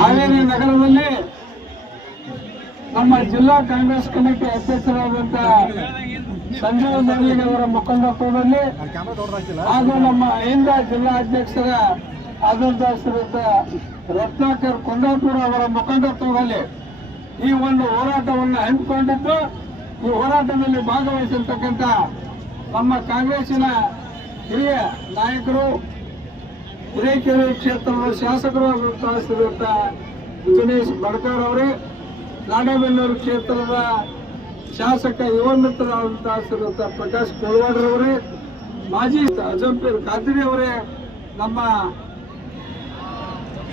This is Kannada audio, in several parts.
ಹಾವೇರಿ ನಗರದಲ್ಲಿ ನಮ್ಮ ಜಿಲ್ಲಾ ಕಾಂಗ್ರೆಸ್ ಕಮಿಟಿ ಅಧ್ಯಕ್ಷರಾದಂತ ಸಂಜೀವ ಮರಳಿಗೆ ಅವರ ಮುಖಂಡತ್ವದಲ್ಲಿ ಹಾಗೂ ನಮ್ಮ ಅಹಿಂದ ಜಿಲ್ಲಾ ಅಧ್ಯಕ್ಷರ ಆದಂತ ರತ್ನಾಕರ್ ಕುಂದಾಪುರ ಅವರ ಮುಖಂಡತ್ವದಲ್ಲಿ ಈ ಒಂದು ಹೋರಾಟವನ್ನು ಹಮ್ಮಿಕೊಂಡಿದ್ದು, ಈ ಹೋರಾಟದಲ್ಲಿ ಭಾಗವಹಿಸಿರ್ತಕ್ಕಂಥ ನಮ್ಮ ಕಾಂಗ್ರೆಸ್ಸಿನ ಹಿರಿಯ ನಾಯಕರು ಹಿರೇಕೆರೆ ಕ್ಷೇತ್ರದ ಶಾಸಕರು ಆದಂತಹ ಶ್ರೀಯುತ ದಿನೇಶ್ ಬಡ್ಕರ್ ಅವರೇ, ನಾಡಬೆನ್ನೂರು ಕ್ಷೇತ್ರದ ಶಾಸಕ ಯುವ ಶ್ರೀಯುತ ಪ್ರಕಾಶ್ ಕೋಳ್ವಾಡ್ರವರೇ ಮಾಜಿ ಅಜಂಪೀರ್ ಖಾದ್ರಿ ಅವರೇ, ನಮ್ಮ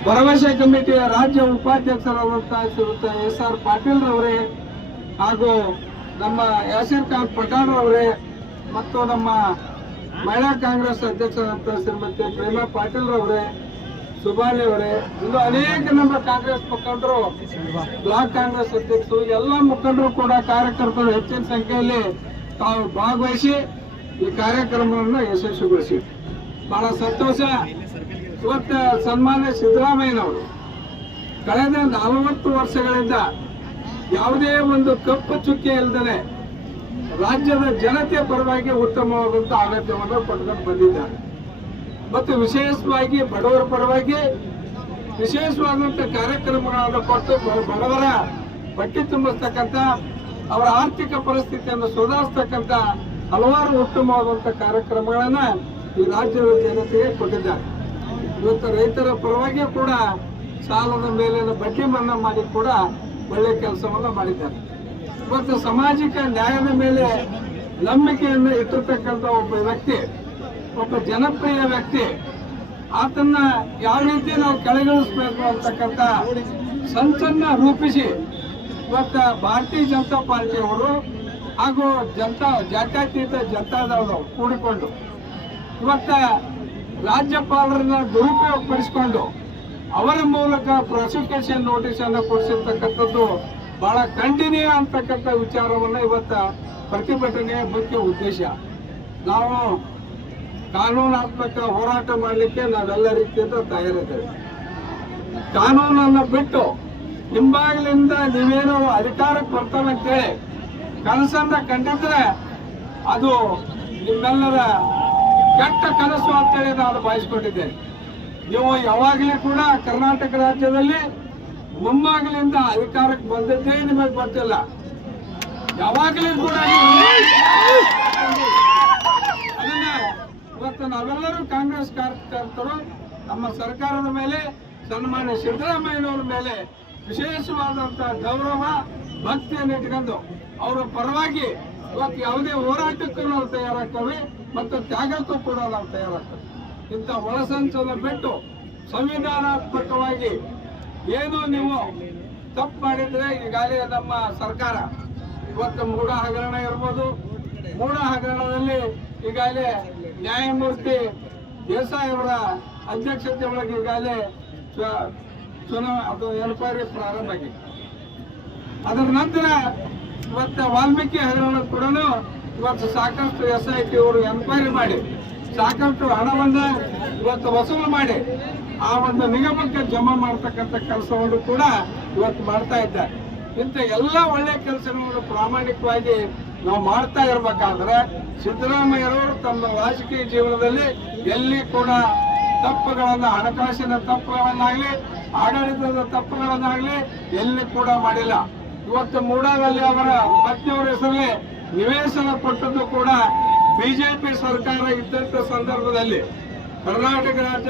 ಭರವಸೆ ಕಮಿಟಿಯ ರಾಜ್ಯ ಉಪಾಧ್ಯಕ್ಷರಾದಂತಹ ಶ್ರೀಯುತ ಎಸ್ ಆರ್ ಪಾಟೀಲ್ ರವರೇ ಹಾಗೂ ನಮ್ಮ ಯಾಸೀರ್ ಖಾನ್ ಪಠಾಣ್ ಅವರೇ ಮತ್ತು ನಮ್ಮ ಮಹಿಳಾ ಕಾಂಗ್ರೆಸ್ ಅಧ್ಯಕ್ಷರಾದಂತಹ ಶ್ರೀಮತಿ ಪ್ರೇಮಾ ಪಾಟೀಲ್ ರವರೇ ಸುಬಾನಿ ಅವರೇ, ಇನ್ನು ಅನೇಕ ನಮ್ಮ ಕಾಂಗ್ರೆಸ್ ಮುಖಂಡರು, ಬ್ಲಾಕ್ ಕಾಂಗ್ರೆಸ್ ಅಧ್ಯಕ್ಷರು, ಎಲ್ಲ ಮುಖಂಡರು ಕೂಡ ಕಾರ್ಯಕರ್ತರು ಹೆಚ್ಚಿನ ಸಂಖ್ಯೆಯಲ್ಲಿ ತಾವು ಭಾಗವಹಿಸಿ ಈ ಕಾರ್ಯಕ್ರಮವನ್ನು ಯಶಸ್ವಿಗೊಳಿಸಿ. ಬಹಳ ಸಂತೋಷ. ಇವತ್ತು ಸನ್ಮಾನ್ಯ ಸಿದ್ದರಾಮಯ್ಯನವರು, ಕಳೆದ ನಲವತ್ತು ವರ್ಷಗಳಿಂದ ಯಾವುದೇ ಒಂದು ಕಪ್ಪು ಚುಕ್ಕೆ ಇಲ್ಲದೆ ರಾಜ್ಯದ ಜನತೆ ಪರವಾಗಿ ಉತ್ತಮವಾದಂತ ಆಡಳಿತವನ್ನು ಪಡೆದುಕೊಂಡು ಬಂದಿದ್ದಾರೆ. ಮತ್ತು ವಿಶೇಷವಾಗಿ ಬಡವರ ಪರವಾಗಿ ವಿಶೇಷವಾದಂತ ಕಾರ್ಯಕ್ರಮಗಳನ್ನು ಕೊಟ್ಟು ಬಡವರ ಬಟ್ಟಿ ತುಂಬಿಸ್ತಕ್ಕಂಥ, ಅವರ ಆರ್ಥಿಕ ಪರಿಸ್ಥಿತಿಯನ್ನು ಸುಧಾರಿಸ್ತಕ್ಕಂಥ ಹಲವಾರು ಉತ್ತಮವಾದಂಥ ಕಾರ್ಯಕ್ರಮಗಳನ್ನು ಈ ರಾಜ್ಯದ ಜನತೆಗೆ ಕೊಟ್ಟಿದ್ದಾರೆ. ಇವತ್ತು ರೈತರ ಪರವಾಗಿ ಕೂಡ ಸಾಲದ ಮೇಲಿನ ಬಡ್ಡಿ ಮನ್ನಾ ಮಾಡಿ ಕೂಡ ಒಳ್ಳೆಯ ಕೆಲಸವನ್ನು ಮಾಡಿದ್ದಾರೆ. ಇವತ್ತು ಸಾಮಾಜಿಕ ನ್ಯಾಯದ ಮೇಲೆ ನಂಬಿಕೆಯನ್ನು ಇಟ್ಟಿರ್ತಕ್ಕಂಥ ಒಬ್ಬ ವ್ಯಕ್ತಿ, ಒಬ್ಬ ಜನಪ್ರಿಯ ವ್ಯಕ್ತಿ, ಆತನ್ನ ಯಾವ ರೀತಿ ನಾವು ಕೆಳಗಿಳಿಸ್ಬೇಕು ಅಂತಕ್ಕಂಥ ಸಂಚನ್ನ ರೂಪಿಸಿ ಇವತ್ತ ಭಾರತೀಯ ಜನತಾ ಪಾರ್ಟಿಯವರು ಹಾಗೂ ಜನತಾ ಜಾತ್ಯತೀತ ಜನತಾದವರು ಕೂಡಿಕೊಂಡು ಇವತ್ತ ರಾಜ್ಯಪಾಲರನ್ನ ದುರುಪಯೋಗಪಡಿಸಿಕೊಂಡು ಅವರ ಮೂಲಕ ಪ್ರಾಸಿಕ್ಯೂಷನ್ ನೋಟಿಸ್ ಅನ್ನು ಕೊಡಿಸಿರ್ತಕ್ಕಂಥದ್ದು ಬಹಳ ಖಂಡನೀಯ ಅಂತಕ್ಕಂಥ ವಿಚಾರವನ್ನ ಇವತ್ತ ಪ್ರತಿಭಟನೆ ಮುಖ್ಯ ಉದ್ದೇಶ. ನಾವು ಕಾನೂನಾತ್ಮಕ ಹೋರಾಟ ಮಾಡಲಿಕ್ಕೆ ನಾವೆಲ್ಲ ರೀತಿಯಿಂದ ತಯಾರಿದ್ದೇವೆ. ಕಾನೂನನ್ನು ಬಿಟ್ಟು ಹಿಂಬಾಗಿಲಿಂದ ನೀವೇನೋ ಅಧಿಕಾರಕ್ಕೆ ಅಂತ ಅಂತೇಳಿ ಕನಸನ್ನ ಕಂಡಿದ್ರೆ ಅದು ನಿಮ್ಮೆಲ್ಲರ ಕೆಟ್ಟ ಕನಸು ಅಂತೇಳಿ ನಾನು ಭಾವಿಸ್ಕೊಂಡಿದ್ದೇನೆ. ನೀವು ಯಾವಾಗಲೂ ಕೂಡ ಕರ್ನಾಟಕ ರಾಜ್ಯದಲ್ಲಿ ಮುಂಬಾಗಿಲಿಂದ ಅಧಿಕಾರಕ್ಕೆ ಬಂದದ್ದೇ ನಿಮಗೆ ಗೊತ್ತಿಲ್ಲ. ಯಾವಾಗಲೂ ಕೂಡ ಅದನ್ನ ಇವತ್ತು ನಾವೆಲ್ಲರೂ ಕಾಂಗ್ರೆಸ್ ಕಾರ್ಯಕರ್ತರು, ನಮ್ಮ ಸರ್ಕಾರದ ಮೇಲೆ, ಸನ್ಮಾನ್ಯ ಸಿದ್ದರಾಮಯ್ಯನವರ ಮೇಲೆ ವಿಶೇಷವಾದಂತಹ ಗೌರವ, ಭಕ್ತಿಯನ್ನು ಇಟ್ಕೊಂಡು ಅವರ ಪರವಾಗಿ ಇವತ್ತು ಯಾವುದೇ ಹೋರಾಟಕ್ಕೂ ನಾವು ತಯಾರಾಗ್ತೇವೆ ಮತ್ತು ತ್ಯಾಗಕ್ಕೂ ಕೂಡ ನಾವು ತಯಾರಾಗ್ತವೆ. ಇಂಥ ಒಳಸಂಚನ್ನು ಬಿಟ್ಟು ಸಂವಿಧಾನಾತ್ಮಕವಾಗಿ ಏನು ನೀವು ತಪ್ಪು ಮಾಡಿದ್ರೆ ಈಗಾಗಲೇ ನಮ್ಮ ಸರ್ಕಾರ ಇವತ್ತು ಮೂಢ ಹಗರಣ ಇರ್ಬೋದು. ಮೂಢ ಹಗರಣದಲ್ಲಿ ಈಗಾಗಲೇ ನ್ಯಾಯಮೂರ್ತಿ ದೇಸಾಯಿ ಅವರ ಅಧ್ಯಕ್ಷತೆ ಒಳಗೆ ಈಗಾಗಲೇ ಚುನಾವಣೆ ಚುನಾವ ಅದು ಎನ್ಕ್ವೈರಿ ಪ್ರಾರಂಭ ಆಗಿದೆ. ಅದರ ನಂತರ ಇವತ್ತು ವಾಲ್ಮೀಕಿ ಹಗರಣ ಕೂಡ ಇವತ್ತು ಸಾಕಷ್ಟು ಎಸ್ ಐ ಟಿ ಅವರು ಎನ್ಕ್ವೈರಿ ಮಾಡಿ ಸಾಕಷ್ಟು ಹಣವನ್ನು ಇವತ್ತು ವಸೂಲು ಮಾಡಿ ಆ ಒಂದು ನಿಗಮಕ್ಕೆ ಜಮಾ ಮಾಡ್ತಕ್ಕಂಥ ಕೆಲಸವನ್ನು ಕೂಡ ಇವತ್ತು ಮಾಡ್ತಾ ಇದ್ದಾರೆ. ಇಂಥ ಎಲ್ಲ ಒಳ್ಳೆ ಕೆಲಸಗಳನ್ನು ಪ್ರಾಮಾಣಿಕವಾಗಿ ನಾವು ಮಾಡ್ತಾ ಇರಬೇಕಾದ್ರೆ ಸಿದ್ದರಾಮಯ್ಯರವರು ತಮ್ಮ ರಾಜಕೀಯ ಜೀವನದಲ್ಲಿ ಎಲ್ಲಿ ಕೂಡ ತಪ್ಪುಗಳನ್ನ, ಹಣಕಾಸಿನ ತಪ್ಪುಗಳನ್ನಾಗಲಿ, ಆಡಳಿತದ ತಪ್ಪುಗಳನ್ನಾಗಲಿ ಎಲ್ಲಿ ಕೂಡ ಮಾಡಿಲ್ಲ. ಇವತ್ತು ಮೂಡಾದಲ್ಲಿ ಅವರ ಪತ್ನಿಯವರ ಹೆಸರಲ್ಲಿ ನಿವೇಶನ ಕೊಟ್ಟದ್ದು ಕೂಡ ಬಿಜೆಪಿ ಸರ್ಕಾರ ಇದ್ದಂತ ಸಂದರ್ಭದಲ್ಲಿ ಕರ್ನಾಟಕ ರಾಜ್ಯ